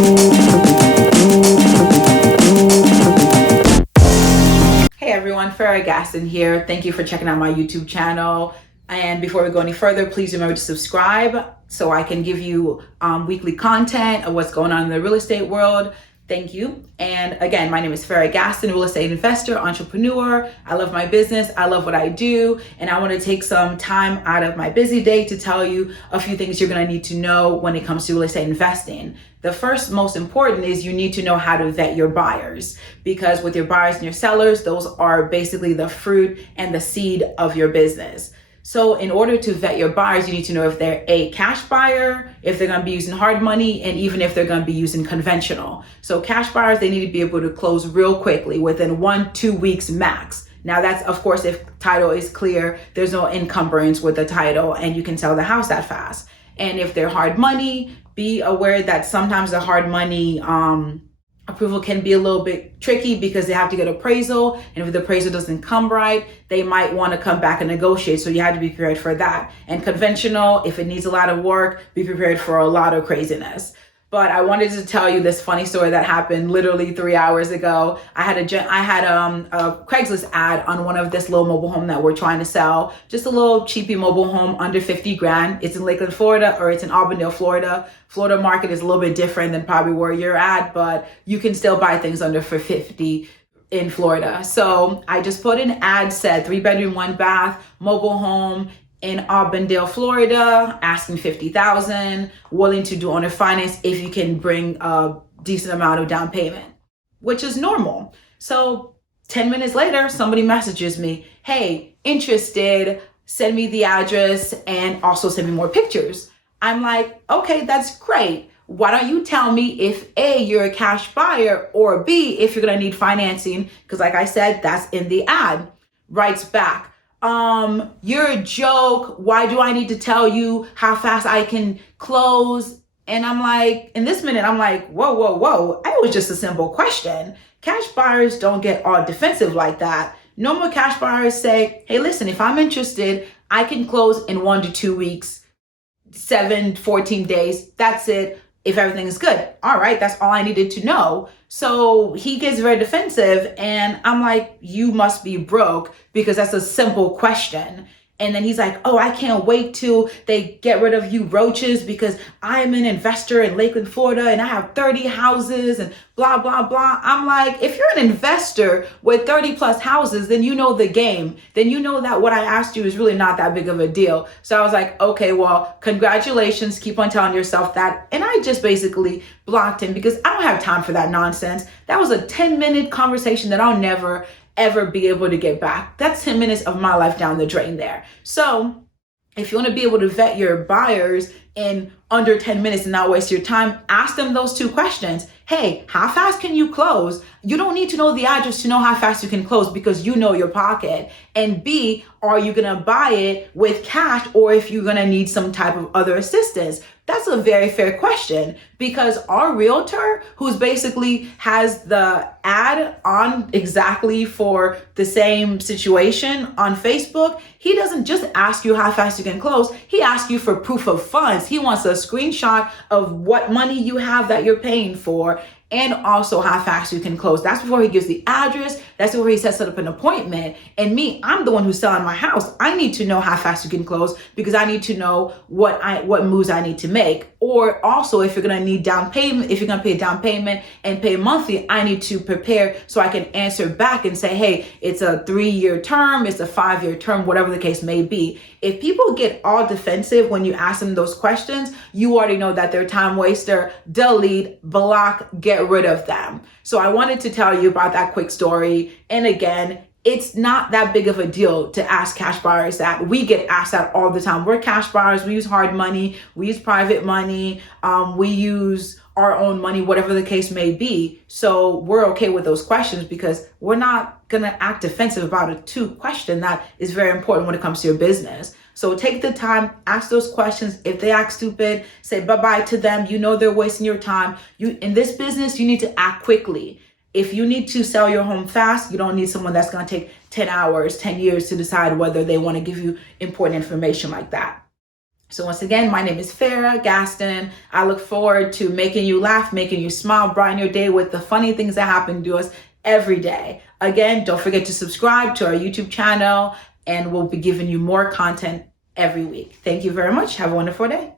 Hey everyone, Farah here. Thank you for checking out my YouTube channel. And before we go any further, please remember to subscribe so I can give you weekly content of what's going on in the real estate world. Thank you. And again, my name is Farah Gaston, real estate investor, entrepreneur. I love my business. I love what I do. And I want to take some time out of my busy day to tell you a few things you're going to need to know when it comes to real estate investing. The first most important is you need to know how to vet your buyers, because with your buyers and your sellers, those are basically the fruit and the seed of your business. So in order to vet your buyers, you need to know if they're a cash buyer, if they're going to be using hard money, and even if they're going to be using conventional. So cash buyers, they need to be able to close real quickly within 1-2 weeks max. Now that's, of course, if title is clear, there's no encumbrance with the title and you can sell the house that fast. And if they're hard money, be aware that sometimes the hard money approval can be a little bit tricky because they have to get appraisal, and if the appraisal doesn't come right, they might want to come back and negotiate. So you have to be prepared for that. And conventional, if it needs a lot of work, be prepared for a lot of craziness. But I wanted to tell you this funny story that happened literally 3 hours ago. I had a Craigslist ad on one of this little mobile home that we're trying to sell. Just a little cheapy mobile home under 50 grand. It's in Lakeland, Florida, or it's in Auburndale, Florida. Florida market is a little bit different than probably where you're at, but you can still buy things under for 50 in Florida. So I just put an ad, said 3-bedroom, 1-bath, mobile home in Auburndale, Florida, asking $50,000, willing to do owner finance if you can bring a decent amount of down payment, which is normal. So 10 minutes later, somebody messages me, hey, interested, send me the address and also send me more pictures. I'm like, okay, that's great. Why don't you tell me if A, you're a cash buyer, or B, if you're gonna need financing? Because like I said, that's in the ad. Writes back, you're a joke. Why do I need to tell you how fast I can close? And I'm like, in this minute, I'm like, whoa. It was just a simple question. Cash buyers don't get all defensive like that. Normal cash buyers say, hey, listen, if I'm interested, I can close in 1 to 2 weeks, 7-14 days. That's it. If everything is good. All right, that's all I needed to know. So he gets very defensive and I'm like, you must be broke because that's a simple question. And then he's like, oh, I can't wait till they get rid of you roaches because I'm an investor in Lakeland, Florida, and I have 30 houses and blah, blah, blah. I'm like, if you're an investor with 30 plus houses, then you know the game. Then you know that what I asked you is really not that big of a deal. So I was like, okay, well, congratulations. Keep on telling yourself that. And I just basically blocked him because I don't have time for that nonsense. That was a 10-minute conversation that I'll never ever be able to get back. That's 10 minutes of my life down the drain there. So if you want to be able to vet your buyers in under 10 minutes and not waste your time, ask them those 2 questions. Hey, how fast can you close? You don't need to know the address to know how fast you can close because you know your pocket. And B, are you going to buy it with cash or if you're going to need some type of other assistance? That's a very fair question because our realtor, who's basically has the ad on exactly for the same situation on Facebook, he doesn't just ask you how fast you can close. He asks you for proof of funds. He wants a screenshot of what money you have that you're paying for and also how fast you can close. That's before he gives the address. That's before he sets up an appointment. And me, I'm the one who's selling my house. I need to know how fast you can close because I need to know what moves I need to make. Or also, if you're gonna need down payment, if you're gonna pay a down payment and pay monthly, I need to prepare so I can answer back and say, hey, it's a 3-year term, it's a 5-year term, whatever the case may be. If people get all defensive when you ask them those questions, you already know that they're time waster. Delete, block, get rid of them. So I wanted to tell you about that quick story. And again, it's not that big of a deal to ask cash buyers that. We get asked that all the time. We're cash buyers. We use hard money. We use private money. We use our own money, whatever the case may be. So we're okay with those questions because we're not going to act defensive about a 2 question that is very important when it comes to your business. So take the time, ask those questions. If they act stupid, say bye-bye to them. You know they're wasting your time. In this business, you need to act quickly. If you need to sell your home fast, you don't need someone that's going to take 10 hours, 10 years to decide whether they want to give you important information like that. So once again, my name is Farah Gaston. I look forward to making you laugh, making you smile, brighten your day with the funny things that happen to us every day. Again, don't forget to subscribe to our YouTube channel, and we'll be giving you more content every week. Thank you very much. Have a wonderful day.